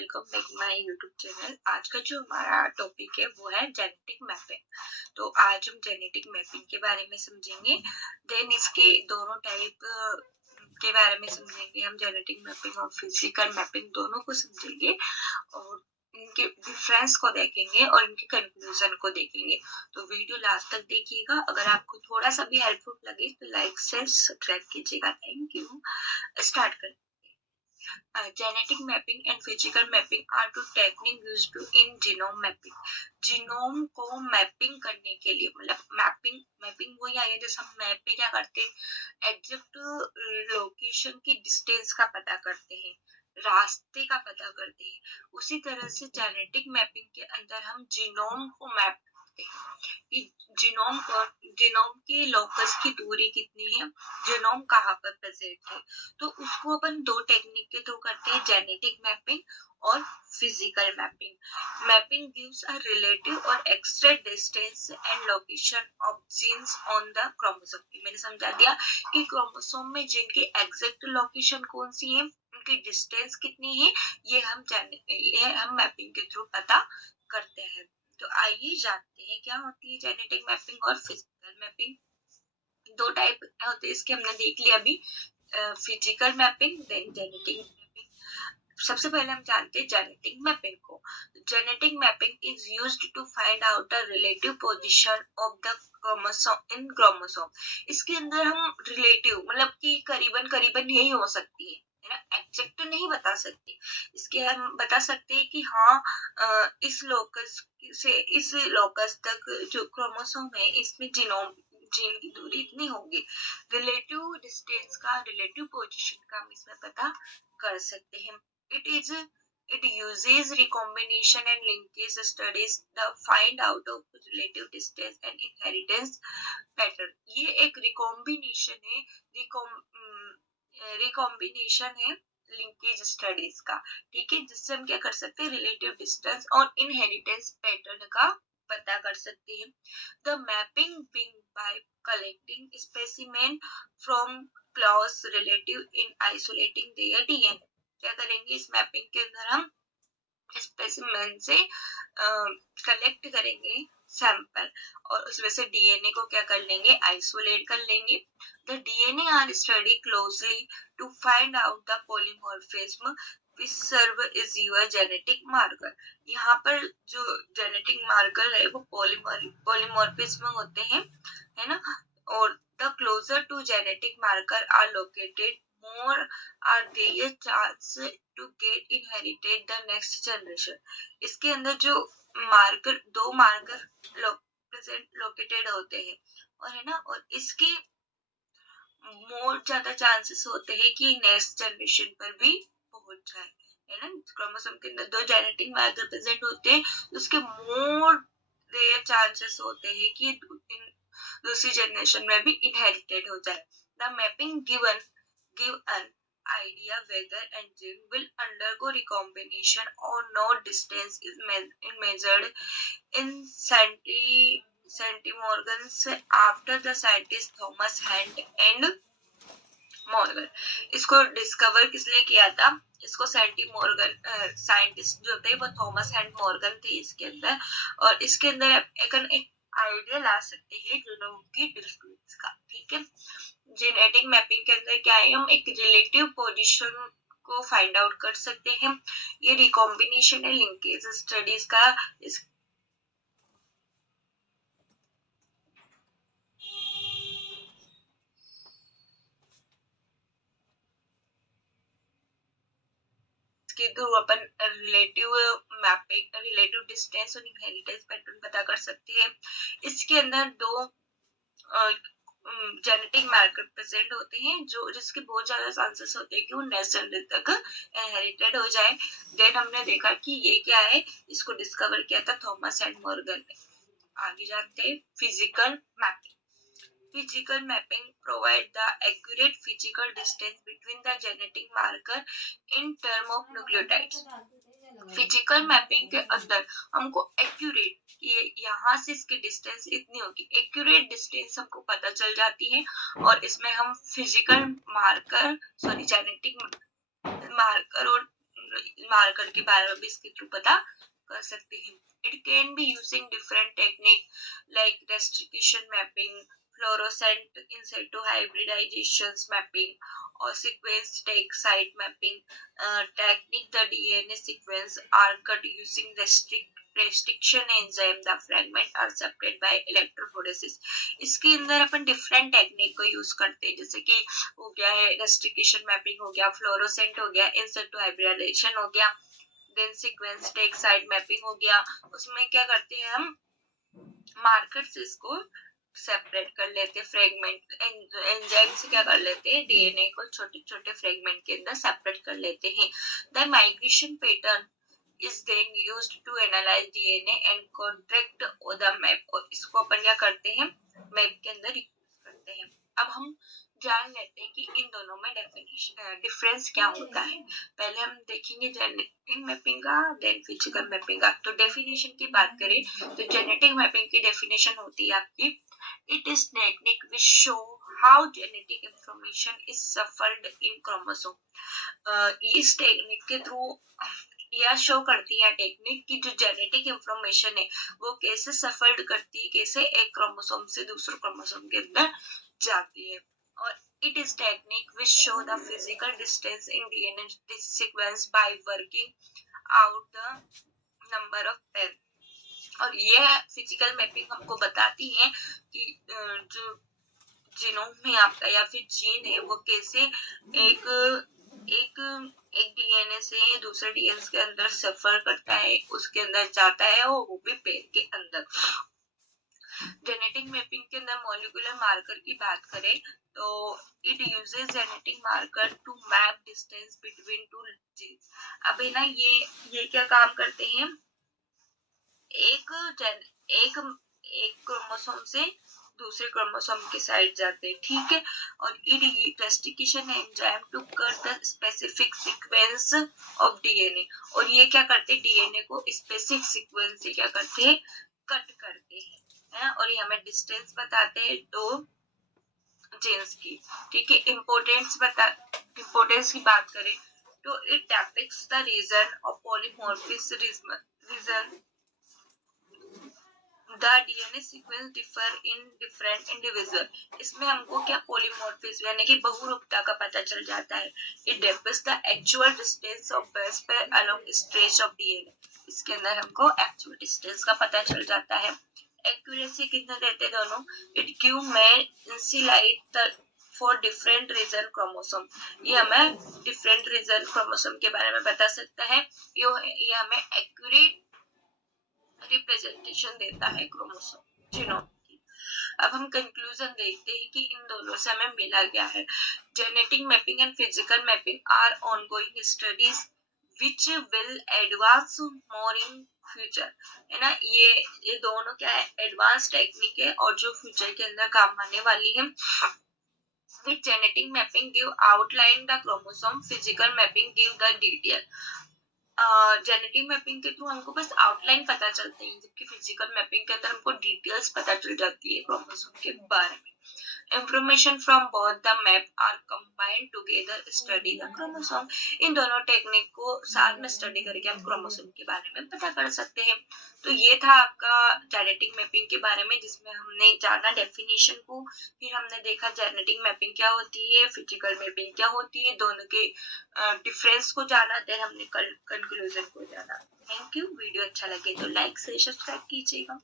Welcome back my YouTube channel. आज का जो हमारा टॉपिक है वो है जेनेटिक मैपिंग। तो आज हम जेनेटिक मैपिंग के बारे में समझेंगे, देन इसके दोनों टाइप के बारे में समझेंगे। हम जेनेटिक मैपिंग और फिजिकल मैपिंग दोनों को समझेंगे और इनके डिफरेंस को देखेंगे और इनके कंक्लूजन को देखेंगे। तो वीडियो लास्ट तक देखिएगा। अगर आपको थोड़ा सा भी हेल्पफुल लगे तो लाइक शेयर सब्सक्राइब कीजिएगा। Thank you. स्टार्ट करें। Genetic mapping and physical mapping are two techniques used to in genome mapping। Genome को मैपिंग करने के लिए, मतलब मैपिंग वही आई है जैसे हम मैप पे क्या करते हैं, एग्जैक्ट लोकेशन की डिस्टेंस का पता करते हैं, रास्ते का पता करते हैं। उसी तरह से जेनेटिक मैपिंग के अंदर हम जीनोम को मैप करते हैं कि जीनोम की लोकस की दूरी कितनी है, जीनोम कहाँ पर प्रेजेंट है। तो उसको अपन दो टेक्निक के थ्रू करते हैं, जेनेटिक मैपिंग और physical mapping. Mapping gives a relative और extract distance and location of genes on the chromosome. मैंने समझा दिया कि क्रोमोसोम में जीन की एग्जैक्ट लोकेशन कौन सी है, उनकी डिस्टेंस कितनी है, ये हम मैपिंग के थ्रू पता करते हैं। तो आइए जानते हैं क्या होती है जेनेटिक मैपिंग और फिजिकल मैपिंग। दो टाइप होते हैं इसके, हमने देख लिया अभी, physical mapping then genetic mapping. सबसे पहले हम जानते हैं जेनेटिक मैपिंग को। Genetic mapping is used to find out the relative position of the chromosome in chromosome. इसके अंदर हम रिलेटिव मतलब कि करीबन यही हो सकती है ना, एग्जैक्ट नहीं बता सकते। इसके हम बता सकते हैं कि हाँ इस लोकस से इस लोकस तक जो क्रोमोसोम है इसमें जीन की दूरी इतनी होगी। रिलेटिव डिस्टेंस का, रिलेटिव पोजीशन का हम इसमें पता कर सकते हैं। It uses recombination and linkage studies to find out of relative distance and inheritance pattern। ये एक रिकॉम्बिनेशन है, रिकॉम्बिनेशन है लिंकेज स्टडीज का, ठीक है, जिससे हम क्या कर सकते हैं, रिलेटिव डिस्टेंस और इनहेरिटेंस पैटर्न का पता कर सकते हैं। The mapping being by collecting specimen from close relative in isolating their DNA। क्या करेंगे, इस मैपिंग के अंदर हम स्पेसिमेन से कलेक्ट करेंगे सैंपल और उसमें से डीएनए को क्या कर लेंगे, आइसोलेट कर लेंगे। The DNA are study closely to find out the polymorphism which serve is your genetic marker। यहाँ पर जो जेनेटिक मार्कर है वो पॉलीमॉर्फिज्म होते हैं, है ना। और the closer to genetic marker are located, more are there chance to get inherited the next generation। इसके अंदर जो दो मार्कर प्रेजेंट लोकेटेड होते हैं और है ना, और इसके मोर ज्यादा चांसेस होते हैं कि नेक्स्ट जनरेशन पर भी पहुंच जाए, है ना। क्रोमोसोम के अंदर दो जेनेटिक मार्कर प्रेजेंट होते हैं, उसके मोर रेयर चांसेस होते हैं कि दूसरी जनरेशन में भी इनहेरिटेड हो जाए। The mapping give an idea whether a gene will undergo recombination or not। Distance is measured in centimorgans after the scientist Thomas Hunt and Morgan। इसको डिस्कवर किसने किया था, इसको सेंटीमॉर्गन साइंटिस्ट जो थे वो थॉमस एंड मॉर्गन थे इसके अंदर। और इसके अंदर एक आइडिया ला सकते हैं जीनोम की डिस्टेंस का, ठीक है। जेनेटिक मैपिंग के अंदर क्या है, हम एक रिलेटिव पोजीशन को फाइंड आउट कर सकते हैं। ये रिकॉम्बिनेशन है लिंकेज स्टडीज का। इसके थ्रू अपन रिलेटिव मैपिंग, रिलेटिव डिस्टेंस और इनहेरिटेंस पैटर्न पता कर सकते हैं। इसके अंदर दो जेनेटिक मार्कर प्रेजेंट होते हैं जिसके बहुत ज्यादा चांसेस होते हैं कि वो नेक्स्ट जनरेशन तक इनहेरिटेड हो जाए। देन हमने देखा कि ये क्या है, इसको डिस्कवर किया था थॉमस एंड मॉर्गन ने। आगे जानते हैं physical mapping. Physical mapping provide the accurate physical distance between the genetic marker in term of nucleotides। Physical mapping के अंदर हमको एक्यूरेट, ये यहाँ से इसकी डिस्टेंस इतनी होगी, एक्यूरेट डिस्टेंस हमको पता चल जाती है। और इसमें हम फिजिकल मार्कर जेनेटिक मार्कर और मार्कर के बारे में भी इसके थ्रू पता कर सकते हैं। It can be using different technique like restriction mapping, fluorescent in situ hybridization mapping, or sequence take site mapping technique. The DNA sequence are cut using restriction enzyme. The fragment are separated by electrophoresis. इसके अंदर अपन different technique को use करते हैं, जैसे कि हो गया है रेस्ट्रिक्शन मैपिंग, हो गया फ्लोरोसेंट, हो गया इन situ hybridization, हो गया then sequence tag site mapping हो गया। उसमें क्या करते हैं हम मार्कर से इसको सेपरेट कर लेते, फ्रेगमेंट एंजाइम से क्या कर लेते हैं डीएनए को छोटे छोटे फ्रेगमेंट के अंदर सेपरेट कर लेते हैं। The migration pattern is then used to analyze DNA and contract the map, और इसको अपन क्या करते हैं मैप के अंदर यूज करते हैं। अब हम जान लेते हैं कि इन दोनों में डिफरेंस क्या होता है। पहले हम देखेंगे जेनेटिक मैपिंग का, देन फिजिकल मैपिंग का। तो डेफिनेशन की बात करें तो जेनेटिक मैपिंग की डेफिनेशन होती है आपकी, it is technique which show how genetic information is shuffled in chromosome. इस टेक्निक के थ्रू यह शो करती है टेक्निक की जो जेनेटिक इंफॉर्मेशन है वो कैसे सफल्ड करती है, कैसे एक क्रोमोसोम से दूसरे क्रोमोसोम के अंदर जाती है। और it is technique which show the physical distance in DNA sequence by working out the number of pairs। और यह फिजिकल मैपिंग हमको बताती है कि जो जीनोम में आपका या फिर जीन है वो कैसे एक एक एक डीएनए से दूसरे डीएनए के अंदर सफर करता है, उसके अंदर जाता है, और वो भी पेड़ के अंदर। जेनेटिक मैपिंग के अंदर मॉलिक्यूलर मार्कर की बात करें तो it uses genetic marker to map distance between two genes. अभी ना ये क्या काम करते हैं, एक क्रोमोसोम से दूसरे क्रोमोसोम के साइड जाते हैं, ठीक है। और it restriction enzyme to cut the specific sequence of DNA, और ये क्या करते हैं डीएनए को स्पेसिफिक सीक्वेंस से क्या करते हैं कट करते हैं, है। और ये हमें डिस्टेंस बताते हैं दो जीन्स की, ठीक है। इम्पोर्टेंस की बात करें तो it depicts the region of polymorphism region the DNA sequence differ in different individual. इसमें हमको क्या पॉलीमॉर्फिज्म यानी कि बहुरूपता का पता चल जाता है। It depicts the actual distance of base pair along stretch of DNA. इसके अंदर हमको एक्चुअल डिस्टेंस का पता चल जाता है। एक्यूरेसी कितना देते दोनों, इट गिव में इंसिलाइट फॉर डिफरेंट रीजन क्रोमोसोम। ये हमें डिफरेंट रीजन क्रोमोसोम के बारे में बता सकता है। ये हमें एक्यूरेट रिप्रेजेंटेशन देता है क्रोमोसोम जीनोम की। अब हम कंक्लूजन देखते हैं कि इन दोनों से हमें मिला क्या है। Genetic mapping and physical mapping are ongoing studies which will advance more in future, है ना। ये दोनों क्या है एडवांस टेक्निक है और जो फ्यूचर के अंदर काम आने वाली है। With genetic mapping give outline the chromosome, physical mapping give the detail। Genetic mapping के थ्रू हमको बस आउटलाइन पता चलते हैं, जबकि फिजिकल मैपिंग के अंदर हमको डिटेल्स पता चल जाती है क्रोमोसोम के बारे में। Information from both the map are combined together study the chromosome। इन दोनों टेक्निक को साथ में स्टडी करके हम क्रोमोसोम के बारे में पता कर सकते हैं। तो ये था आपका जेनेटिक मैपिंग के बारे में, जिसमें हमने जाना डेफिनेशन को, फिर हमने देखा जेनेटिक मैपिंग क्या होती है, फिजिकल मैपिंग क्या होती है, दोनों के डिफरेंस को जाना, फिर हमने कंक्लूजन को जाना। Thank you. वीडियो अच्छा लगे तो लाइक से सब्सक्राइब कीजिएगा।